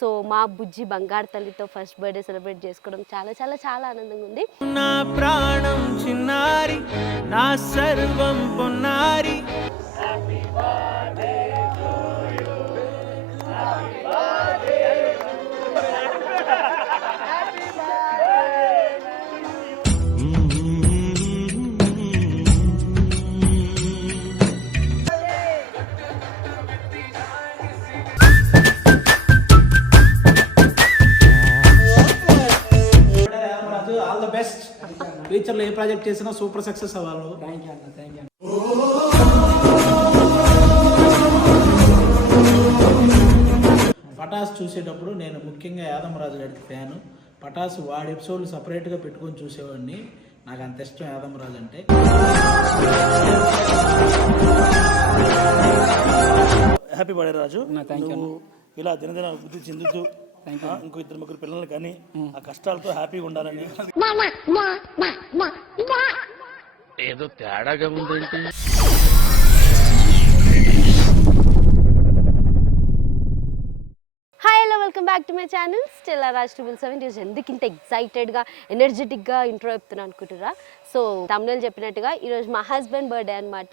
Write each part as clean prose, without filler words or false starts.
So మా బుజ్జి బంగారు తల్లితో ఫస్ట్ బర్త్డే సెలబ్రేట్ చేసుకోవడం చాలా చాలా చాలా ఆనందంగా ఉంది. నా ప్రాణం చిన్నారి, నా సర్వం పొన్నారి. All the best. ఫ్యూచర్లో ఏ ప్రాజెక్ట్ చేసినా సూపర్ సక్సెస్ అవ్వాలి. పటాస్ చూసేటప్పుడు నేను ముఖ్యంగా యాదమరాజు గారికి ఫ్యాను. పటాస్ వాడి ఎపిసోడ్లు సపరేట్గా పెట్టుకొని చూసేవాడిని. నాకు అంత ఇష్టం యాదమరాజు అంటే. హ్యాపీ బర్త్డే రాజు. నువ్వు ఇలా దినదిన అభివృద్ధి చెందుతూ ఇంకో ఇద్దరు ముగ్గురు పిల్లలు కానీ ఆ కష్టాలతో హ్యాపీగా ఉండాలని. ఏదో తేడాగా ఉందేంటి? Hi hello, welcome back to my channel Stella Raj 777. ఈరోజు ఎందుకు ఇంత ఎక్సైటెడ్గా ఎనర్జెటిక్గా ఇంట్రో చెప్తున్నాను అనుకుంటురా? సో తమిళ చెప్పినట్టుగా ఈరోజు మా హస్బెండ్ బర్త్డే అనమాట.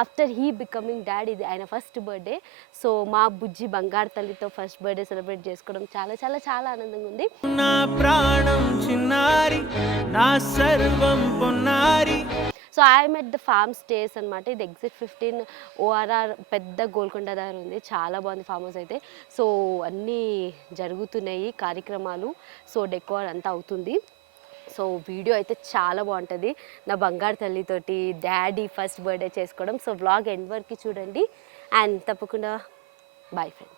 ఆఫ్టర్ హీ బికమింగ్ డాడ్, ఇది ఆయన ఫస్ట్ బర్త్డే. సో మా బుజ్జి బంగారు తల్లితో ఫస్ట్ బర్త్డే సెలబ్రేట్ చేసుకోవడం చాలా చాలా చాలా ఆనందంగా ఉంది. నా ప్రాణం చిన్నారి, నా సర్వం పొన్నారి. So I'm at the farm stays అనమాట. ఇది ఎగ్జిట్ 15 ORR పెద్ద గోల్కొండ దగ్గర ఉంది. చాలా బాగుంది ఫామ్ హౌస్ అయితే. సో అన్నీ జరుగుతున్నాయి కార్యక్రమాలు. సో డెకోర్ అంతా అవుతుంది. సో వీడియో అయితే చాలా బాగుంటుంది. నా బంగారు తల్లితోటి డాడీ ఫస్ట్ బర్త్డే చేసుకోవడం. సో వ్లాగ్ ఎండ్ వరకు చూడండి అండ్ తప్పకుండా బాయ్ ఫ్రెండ్స్.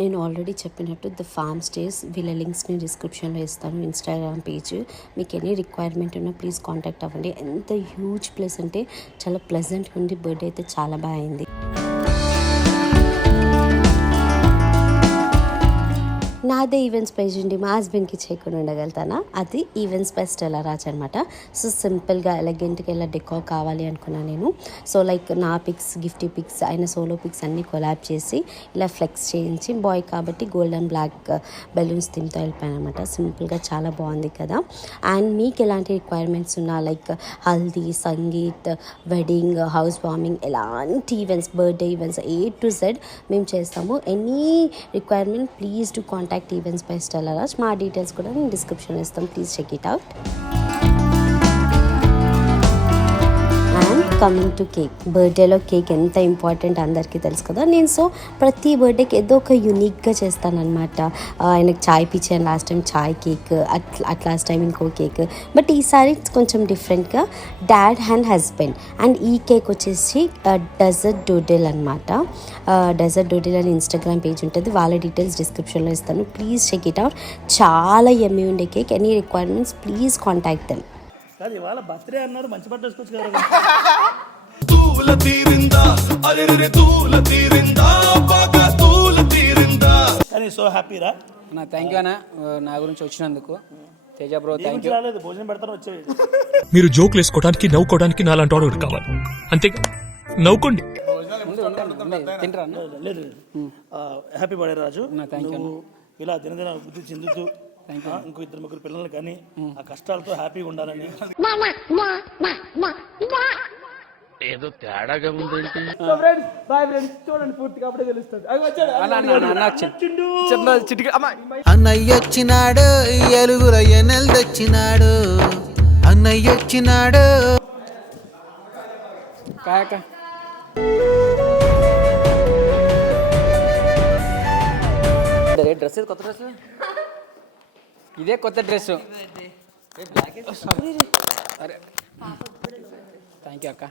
నేను ఆల్రెడీ చెప్పినట్టు ద ఫార్మ్ స్టేస్, వీళ్ళ లింక్స్ని డిస్క్రిప్షన్లో ఇస్తాను. Instagram page. మీకు ఎనీ రిక్వైర్మెంట్ ఉన్నా ప్లీజ్ కాంటాక్ట్ అవ్వండి. ఎంత హ్యూజ్ ప్లేస్ అంటే చాలా ప్లెజెంట్గా ఉంది. బర్త్డే అయితే చాలా బాగా అయింది. నాదే ఈవెంట్స్ పేజ్ ఉండి మా హస్బెండ్కి చేయకుండా ఉండగలుగుతానా? అది ఈవెంట్స్ బై స్టెల్లా రాజ్ అనమాట. సో సింపుల్గా ఎలగెంట్గా ఇలా డెకోర్ కావాలి అనుకున్నాను నేను. సో లైక్ నా పిక్స్, గిఫ్టీ పిక్స్, ఆయన సోలో పిక్స్ అన్నీ కొలాబ్ చేసి ఇలా ఫ్లెక్స్ చేయించి, బాయ్ కాబట్టి గోల్డ్ అండ్ బ్లాక్ బెలూన్స్ తింటూ వెళ్ళిపోయాను అనమాట. సింపుల్గా చాలా బాగుంది కదా. అండ్ మీకు ఎలాంటి రిక్వైర్మెంట్స్ ఉన్నా like haldi, sangeet, wedding, house warming, ఎలాంటి events, birthday events A to Z మేము చేస్తాము. Any requirement please to contact events by Stella Raj. మా డీటెయిల్స్ కూడా నేను డిస్క్రిప్షన్లో ఇస్తాం. Please check it out. And coming to cake. బర్త్డేలో కేక్ ఎంత ఇంపార్టెంట్ అందరికీ తెలుసు కదా. నేను సో ప్రతి బర్త్డేకి ఏదో ఒక యూనిక్గా చేస్తానన్నమాట. ఆయనకు చాయ్ పిచ్చాను లాస్ట్ టైం, చాయ్ కేక్, లాస్ట్ టైం ఇంకో కేక్. బట్ ఈసారి కొంచెం డిఫరెంట్గా డాడ్ అండ్ హస్బెండ్. అండ్ ఈ కేక్ వచ్చేసి డెజర్ట్ డూడిల్ అనమాట. డెజర్ట్ డూడిల్ అని ఇన్స్టాగ్రామ్ పేజ్ ఉంటుంది. వాళ్ళ డీటెయిల్స్ డిస్క్రిప్షన్లో ఇస్తాను. Please check it out. చాలా యమ్మీ ఉండే cake. Any requirements please contact them. కాదు ఇవాళ బర్త్డే అన్నారు, మంచి బర్త్డే వేసుకోవచ్చు కదా. కానీ సో హ్యాపీ రా అన్న. థ్యాంక్ యూ అన్న, నా గురించి వచ్చినందుకు. Teja bro thank you. రాలేదు, భోజనం పెడతాను వచ్చేది. మీరు జోకులు వేసుకోవడానికి, నవ్వుకోవడానికి నాలాంటి వాడు కావాలి. అంతే, నవ్వుకోండి. తింటారా అన్న? లేదు. Happy birthday Raju. Thank you. నువ్వు ఇలా దినదిన అభివృద్ధి చెందుతూ ఇంకో ఇద్దరు ముగ్గురు పిల్లలు కానీ ఆ కష్టాలతో హ్యాపీగా ఉండాలని. ఏదో తేడాగా ఉందేంటి? అన్నయ్యొచ్చినాడు, ఎలుగుల ఎన్నెలు తెచ్చినాడు. అన్నయ్యొచ్చినాడు. కాక డ్రెస్, కొత్త డ్రెస్, ఇదే కొత్త డ్రెస్. అరే థ్యాంక్ యూ అక్క.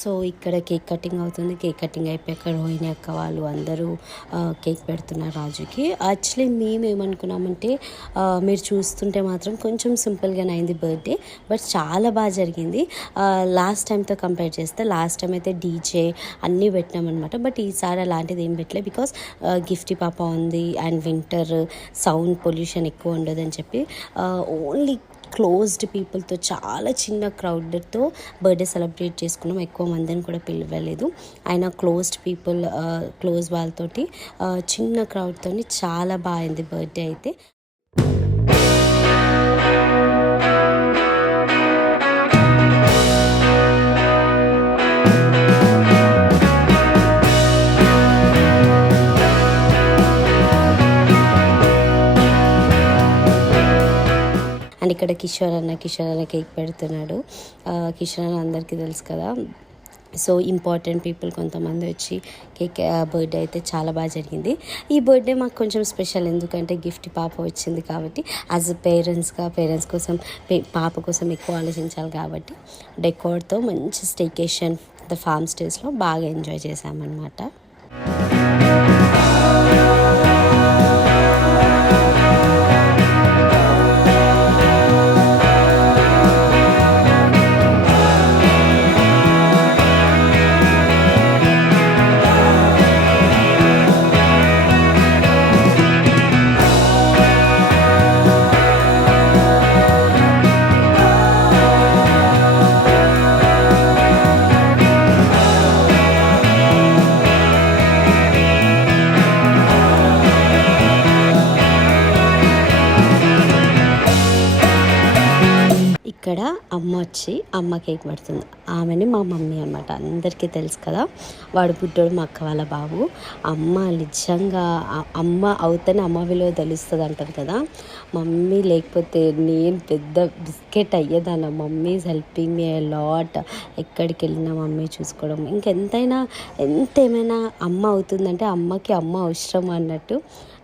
సో ఇక్కడ కేక్ కటింగ్ అవుతుంది. కేక్ కటింగ్ అయిపోయాక రోహిణి అక్క వాళ్ళు అందరూ కేక్ పెడుతున్నారు రాజుకి. యాక్చువల్లీ మేము ఏమనుకున్నామంటే మీరు చూస్తుంటే మాత్రం కొంచెం సింపుల్గానే అయింది బర్త్డే, బట్ చాలా బాగా జరిగింది. లాస్ట్ టైంతో కంపేర్ చేస్తే లాస్ట్ టైం అయితే డీజే అన్నీ పెట్టినామన్నమాట. బట్ ఈసారి అలాంటిది ఏం పెట్టలేదు, బికాస్ గిఫ్టీ పాప ఉంది అండ్ వింటర్ సౌండ్ పొల్యూషన్ ఎక్కువ ఉండదని చెప్పి ఓన్లీ క్లోజ్డ్ పీపుల్తో చాలా చిన్న క్రౌడ్తో బర్త్డే సెలబ్రేట్ చేసుకున్నాం. ఎక్కువ మందిని కూడా పిలవలేదు. అయినా క్లోజ్డ్ పీపుల్ క్లోజ్ వాళ్ళతోటి చిన్న క్రౌడ్తో చాలా బాగుంది బర్త్డే అయితే. అండ్ ఇక్కడ కిషోర్ అన్న కేక్ పెడుతున్నాడు. కిషోర్ అన్న అందరికీ తెలుసు కదా. సో ఇంపార్టెంట్ పీపుల్ కొంతమంది వచ్చి కేక్ బర్త్డే అయితే చాలా బాగా జరిగింది. ఈ బర్త్డే మాకు కొంచెం స్పెషల్, ఎందుకంటే గిఫ్ట్ పాప వచ్చింది కాబట్టి యాజ్ అ పేరెంట్స్ కోసం పాప కోసం ఎక్కువ ఆలోచించాలి కాబట్టి డెకోర్తో మంచి స్టేకేషన్ ద ఫార్మ్ స్టేస్లో బాగా ఎంజాయ్ చేసామన్నమాట. ఇక్కడ అమ్మ కేక్ పెడుతుంది. ఆమెని మా మమ్మీ అనమాట, అందరికీ తెలుసు కదా. వాడు పుట్టాడు మా అక్క వాళ్ళ బాబు. అమ్మ నిజంగా అమ్మ అవుతానే అమ్మ విలువ తెలుస్తుంది అంటారు కదా. మమ్మీ లేకపోతే నేను పెద్ద బిస్కెట్ అయ్యేదాన్ని. Mummy is helping me a lot. ఎక్కడికి వెళ్ళినా మమ్మీ చూసుకోవడం, ఎంతేమైనా అమ్మ అవుతుందంటే అమ్మకి అమ్మ అవసరం అన్నట్టు.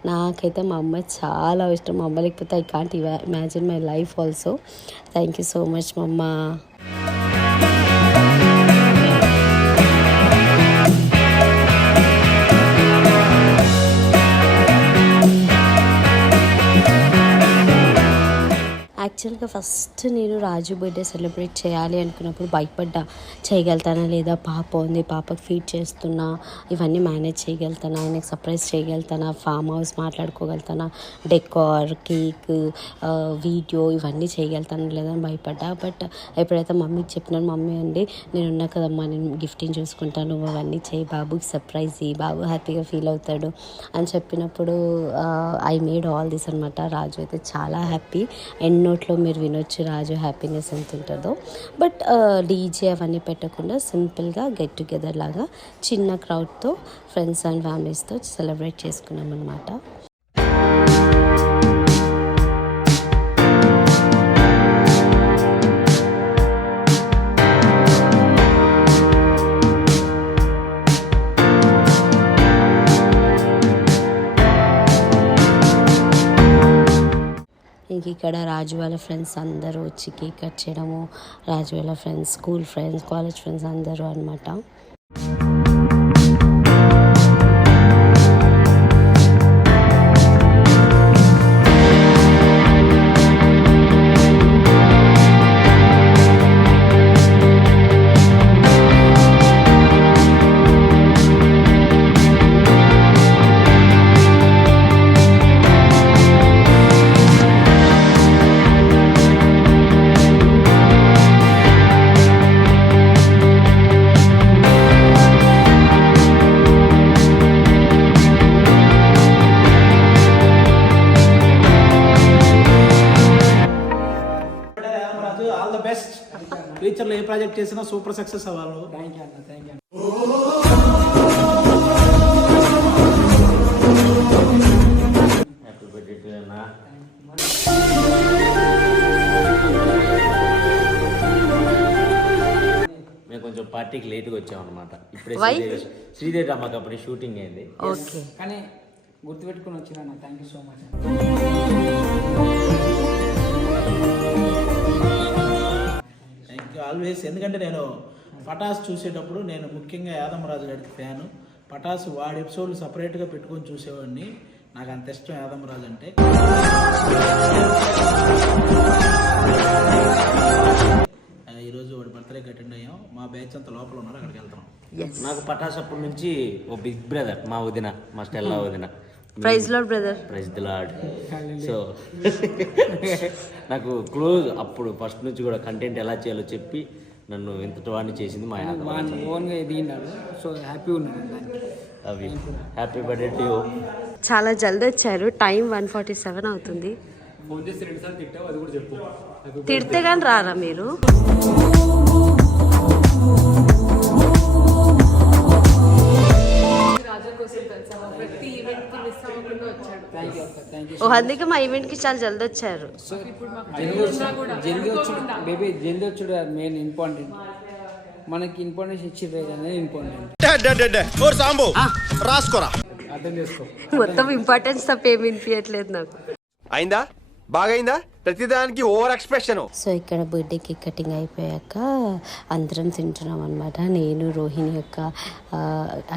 నాకైతే మా అమ్మ చాలా ఇష్టం. మా అమ్మ లేకపోతే I can't imagine my life also. Thank you so much మమ్మ. యాక్చువల్గా ఫస్ట్ నేను రాజు బర్త్డే సెలబ్రేట్ చేయాలి అనుకున్నప్పుడు భయపడ్డా, చేయగలుగుతానా లేదా, పాప ఉంది, పాపకి ఫీడ్ చేస్తున్నా, ఇవన్నీ మేనేజ్ చేయగలుగుతానా, ఆయనకి సర్ప్రైజ్ చేయగలుగుతానా, ఫామ్ హౌస్ మాట్లాడుకోగలుగుతానా, డెకార్, కేక్, వీడియో ఇవన్నీ చేయగలుగుతానా లేదని భయపడ్డా. బట్ ఎప్పుడైతే మమ్మీకి చెప్పినాను, మమ్మీ అండి నేను ఉన్నా కదమ్మా, నేను గిఫ్టింగ్ చూసుకుంటాను, నువ్వు అవన్నీ చేయి, బాబుకి సర్ప్రైజ్ ఇయ్యి, బాబు హ్యాపీగా ఫీల్ అవుతాడు అని చెప్పినప్పుడు ఐ మేడ్ ఆల్ దిస్ అనమాట. రాజు అయితే చాలా హ్యాపీ. నోట్లో మీరు వినొచ్చు రాజు హ్యాపీనెస్ ఎంత ఉంటుందో. బట్ డీజే అవన్నీ పెట్టకుండా సింపుల్గా గెట్ టుగెదర్ లాగా చిన్న క్రౌడ్తో ఫ్రెండ్స్ అండ్ ఫ్యామిలీస్తో సెలబ్రేట్ చేసుకున్నాం అనమాట. ఇక్కడ రాజు వాళ్ళ ఫ్రెండ్స్ అందరూ వచ్చి కేక్ కట్ చేయడము, రాజు వాళ్ళ friends, school friends, college friends అందరూ అనమాట. All the best. ఫ్యూచర్లో ఏ ప్రాజెక్ట్ చేసినా సూపర్ సక్సెస్ అవ్వాలి. థ్యాంక్ యూ అన్న, thank you. Happy birthday to అన్న. మేము కొంచెం పార్టీకి లేట్గా వచ్చాం అనమాట. ఇప్పుడే శ్రీదేవి రమ్మకి అప్పుడు షూటింగ్ అయింది. ఓకే, కానీ గుర్తుపెట్టుకుని వచ్చిన thank you so much. Thank you always. ఎందుకంటే నేను పటాస్ చూసేటప్పుడు నేను ముఖ్యంగా యాదమరాజు గారికి ఫ్యాను. పటాస్ వాడి ఎపిసోడ్లు సపరేట్గా పెట్టుకొని చూసేవాడిని. నాకు అంత ఇష్టం యాదమరాజు అంటే. ఈరోజు వాడి బర్త్డేకి అటెండ్ అయ్యాం. మా బ్యాచ్ అంతా లోపల ఉన్నారు, అక్కడికి వెళ్తున్నాం. నాకు పటాస్ అప్పటి నుంచి ఓ బిగ్ బ్రదర్, మా వదిన, మా స్టెల్లా వదిన. Praise Lord brother. Praise the Lord. So నాకు క్లోజ్ అప్పుడు ఫస్ట్ నుంచి కూడా కంటెంట్ ఎలా చేయాలో చెప్పి నన్ను ఇంతటి వాడిని చేసింది మా యాదమ్మ. వాడిని ఓన్గా ఎదిగినాడు. సో హ్యాపీ ఉన్నాను దానికి. అవి హ్యాపీ బర్త్డే టు యూ. చాలా జల్దీ వచ్చారు. టైం 1:47 అవుతుంది. తిడితే కానీ రారా మీరు? ఓ అందుకే మా ఈవెంట్కి చాలా జల్దీ వచ్చారు. జల్దీ వచ్చుడు బేబీ, జల్దీ వచ్చుడు మెయిన్ ఇంపార్టెంట్. మనకి ఇంపార్టెన్స్ ఇచ్చిర్రు అనేది ఇంపార్టెంట్. అర్థం చేసుకో. మొత్తం ఇంపార్టెన్స్ తప్ప ఏమి వినిపించట్లేదు నాకు. అయిందా? బాగైందా? ప్రతిదానికి ఓవర్ ఎక్స్ప్రెషన్. సో ఇక్కడ బర్త్డే కేక్ కటింగ్ అయిపోయాక అందరం తింటున్నాం అనమాట. నేను రోహిణి యొక్క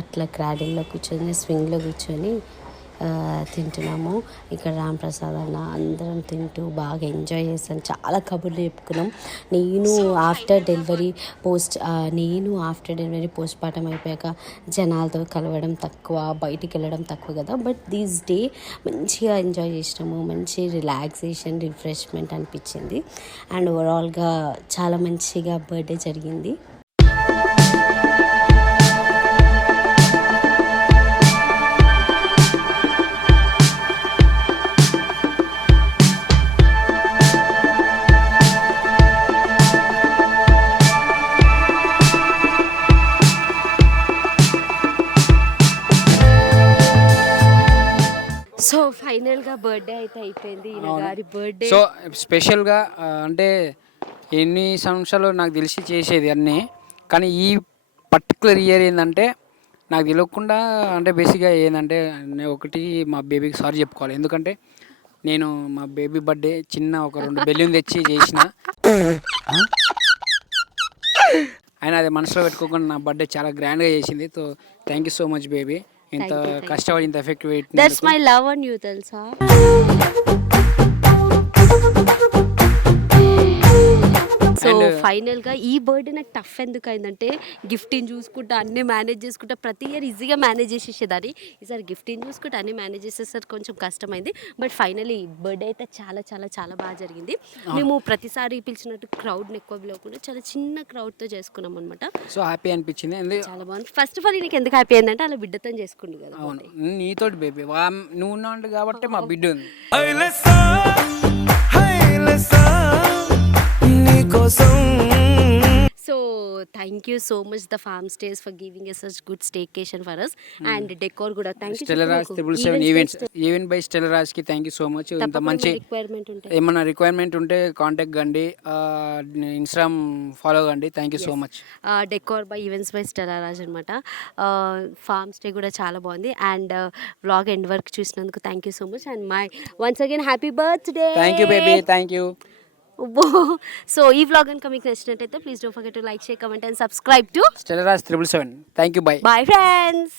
అట్లా క్రాడిల్లో కూర్చొని స్వింగ్లో కూర్చొని తింటున్నాము. ఇక్కడ రాంప్రసాద్ అన్న అందరం తింటూ బాగా ఎంజాయ్ చేస్తాను. చాలా కబుర్లు చెప్పుకున్నాం. నేను ఆఫ్టర్ డెలివరీ పోస్ట్ పార్టం అయిపోయాక జనాలతో కలవడం తక్కువ, బయటికి వెళ్ళడం తక్కువ కదా. బట్ దీస్ డే మంచిగా ఎంజాయ్ చేసినాము. మంచి రిలాక్సేషన్, రిఫ్రెష్మెంట్ అనిపించింది. అండ్ ఓవరాల్గా చాలా మంచిగా బర్త్డే జరిగింది. సో ఫైనల్గా బర్త్డే అయితే అయిపోయింది. ఈయన గారి బర్త్డే. సో స్పెషల్గా అంటే ఎన్ని సంవత్సరాలు నాకు తెలిసి చేసేది అన్నీ, కానీ ఈ పర్టికులర్ ఇయర్ ఏంటంటే నాకు తెలియకుండా అంటే బేసిక్గా ఏంటంటే ఒకటి మా బేబీకి సారీ చెప్పుకోవాలి. ఎందుకంటే నేను మా బేబీ బర్త్డే చిన్న ఒక 2 బెలూన్ తెచ్చి చేసిన, ఆయన అది మనసులో పెట్టుకోకుండా నా బర్త్డే చాలా గ్రాండ్గా చేసింది. So thank you so much baby. ఇంత కష్టపడి ఇంత ఎఫెక్ట్ పెట్టి. That's my love on you తెలుసా. సో ఫైనల్గా ఈ బర్త్డే నాకు టఫ్ ఎందుకు అయిందంటే గిఫ్ట్ని చూసుకుంటా అన్నీ మేనేజ్ చేసుకుంటా ప్రతి ఇయర్ ఈజీగా మేనేజ్ చేసేసేదాన్ని. ఈసారి గిఫ్ట్ని చూసుకుంటా అన్నీ మేనేజ్ చేసేసరికి కొంచెం కష్టమైంది. బట్ ఫైనలీ బర్త్డే అయితే చాలా చాలా చాలా బాగా జరిగింది. మేము ప్రతిసారి పిలిచినట్టు క్రౌడ్ని ఎక్కువ లేకుండా చాలా చిన్న క్రౌడ్తో చేసుకున్నాం అనమాట. సో హ్యాపీ అనిపించింది. చాలా బాగుంది. ఫస్ట్ ఆఫ్ ఆల్ నీకు ఎందుకు హ్యాపీ అయిందంటే అలా బిడ్డతో చేసుకుంది కదా. అవును, నీతోటి బేబీ నువ్వు ఉన్నావు కాబట్టి మా బిడ్డ ఉంది. So thank you so much the farm stays for giving us such good staycation for us and decor కూడా thank you. Stellar Raj 777 event by Stellar Raj కి థ్యాంక్ యూ సో మచ్. ఇంత మంచి ఏమన్నా రిక్వైర్మెంట్ ఉంటే contact కండి, Instagram follow కండి. Thank you so much. Decor by events by Stellar Raj అనమాట. Form stay కూడా చాలా బాగుంది. అండ్ వ్లాగ్ ఎండ్ వర్క్ చూసినందుకు thank you so much. And my once again happy birthday. Thank you baby. Thank you. So ఈ vlog కనుక మీకు నచ్చినట్టయితే please don't forget to like, share, comment and subscribe to Stellar Raj 777. Thank you. Bye friends.